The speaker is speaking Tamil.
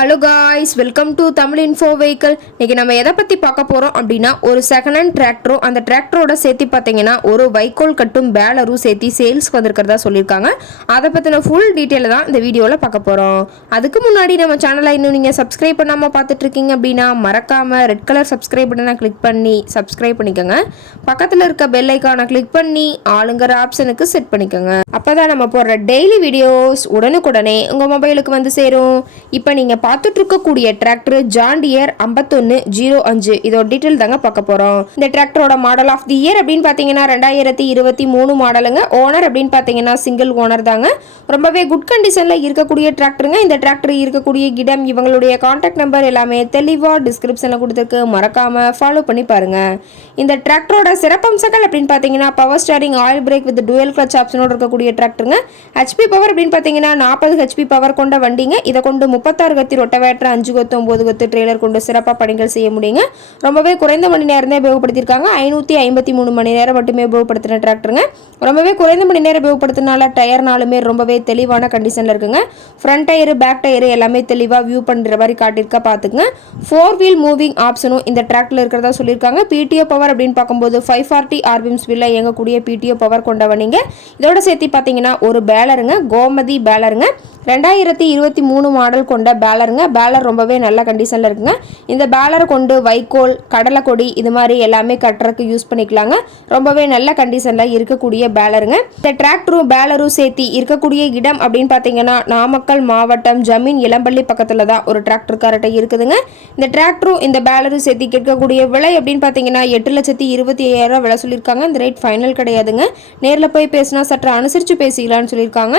Hello guys welcome to Tamil info vehicle இன்றைக்கி நம்ம எதை பற்றி பார்க்க போகிறோம் அப்படின்னா ஒரு செகண்ட் ஹேண்ட் டிராக்டரும் அந்த டிராக்டரோட சேர்த்து பார்த்தீங்கன்னா ஒரு வைக்கோல் கட்டும் பேலரும் சேர்த்து சேல்ஸ்க்கு வந்திருக்கிறதா சொல்லியிருக்காங்க. அதை பற்றின ஃபுல் டீட்டெயில் தான் இந்த வீடியோவில் பார்க்க போகிறோம் அதுக்கு முன்னாடி நம்ம சேனலை இன்னும் நீங்கள் சப்ஸ்கிரைப் பண்ணாமல் பார்த்துட்ருக்கீங்க அப்படின்னா மறக்காமல் ரெட் கலர் சப்ஸ்கிரைப் பட்டனை கிளிக் பண்ணி சப்ஸ்கிரைப் பண்ணிக்கோங்க. பக்கத்தில் இருக்க பெல் ஐக்கானை கிளிக் பண்ணி ஆளுங்கிற ஆப்ஷனுக்கு செட் பண்ணிக்கோங்க. அப்போ தான் நம்ம போடுற டெய்லி வீடியோஸ் உடனுக்குடனே உங்கள் மொபைலுக்கு வந்து சேரும். இப்போ நீங்கள் பார்த்துட்டு இருக்கக்கூடிய டிராக்டர் ஜாண்டியர் ஐம்பத்தொன்று ஜீரோ அஞ்சு. இதோட டீட்டெயில் தாங்க பார்க்க போகிறோம் இந்த டிராக்டரோட மாடல் ஆஃப் தி இயர் அப்படின்னு பார்த்தீங்கன்னா ரெண்டாயிரத்தி இருபத்தி மூணு மாடலுங்க. ஓனர் அப்படின்னு பார்த்தீங்கன்னா சிங்கிள் ஓனர் தாங்க. ரொம்பவே குட் கண்டிஷனில் இருக்கக்கூடிய டிராக்டருங்க இந்த டிராக்டர் இருக்கக்கூடிய இடம் இவங்களுடைய காண்டாக்ட் நம்பர் எல்லாமே தெளிவாக டிஸ்கிரிப்ஷனில் கொடுத்துருக்கு. மறக்காமல் ஃபாலோ பண்ணி பாருங்க. இந்த டிராக்டரோட சிறப்பம்சங்கள் அப்படின்னு பார்த்தீங்கன்னா power steering oil brake with dual clutch ஆப்ஷனோட இருக்கக்கூடிய டிராக்டருங்க ஹெச்பி பவர் அப்படின்னு பார்த்தீங்கன்னா நாற்பது ஹெச்பி பவர் கொண்ட வண்டிங்க. இதை கொண்டு முப்பத்தாறு கத்தி ரொட்டவேட்டர் அஞ்சு கொத்து ஒம்பது கொத்து ட்ரெய்லர் கொண்டு சிறப்பாக பணிகள் செய்ய முடியுங்க. ரொம்பவே குறைந்த மணி நேரம் தான் உபயோகப்படுத்தியிருக்காங்க. ஐநூற்றி ஐம்பத்தி மூணு மணி நேரம் மட்டுமே உபயோகப்படுத்தின டிராக்டருங்க ரொம்பவே குறைந்த மணி நேரம் உபயோகப்படுத்தினால டயர்னாலுமே ரொம்பவே தெளிவான கண்டிஷனில் இருக்குங்க. ஃப்ரண்ட் டயரு பேக் டயரு எல்லாமே தெளிவாக வியூ பண்ணுற மாதிரி காட்டியிருக்கா பார்த்துக்குங்க. ஃபோர் வீல் மூவிங் ஆப்ஷனும் இந்த டிராக்டரில் இருக்கிறதா சொல்லியிருக்காங்க. பிடிஓ பவர் அப்படின்னு பார்க்கும்போது ஃபைவ் ஃபார்ட்டி ஆர்பிஎம் ஸ்பீடில் இயங்கக்கூடிய பிடிஓ பவர் கொண்டவனிங்க இதோட சேர்த்து பார்த்தீங்கன்னா ஒரு பேலருங்க கோமதி பேலருங்க ரெண்டாயிரத்தி இருபத்தி மூணு மாடல் கொண்ட பேலருங்க. பேலர் ரொம்பவே நல்ல கண்டிஷனில் இருக்குங்க. இந்த பேலரை கொண்டு வைக்கோல் கடலை கொடி இது மாதிரி எல்லாமே கட்டுறதுக்கு யூஸ் பண்ணிக்கலாங்க. ரொம்பவே நல்ல கண்டிஷனில் இருக்கக்கூடிய பேலருங்க. இந்த டிராக்டரும் பேலரும் சேர்த்து இருக்கக்கூடிய இடம் அப்படின்னு பார்த்தீங்கன்னா நாமக்கல் மாவட்டம் ஜமீன் இளம்பள்ளி பக்கத்தில் தான் ஒரு டிராக்டர் இருக்குதுங்க. இந்த டிராக்டரும் இந்த பேலரும் சேர்த்து கேட்கக்கூடிய விலை அப்படின்னு பார்த்தீங்கன்னா எட்டு லட்சத்தி இருபத்தி ஐயாயிரம் விலை சொல்லியிருக்காங்க. இந்த ரேட் ஃபைனல் கிடையாதுங்க. நேரில் போய் பேசினா சற்று அனுசரித்து பேசிக்கலாம்னு சொல்லியிருக்காங்க.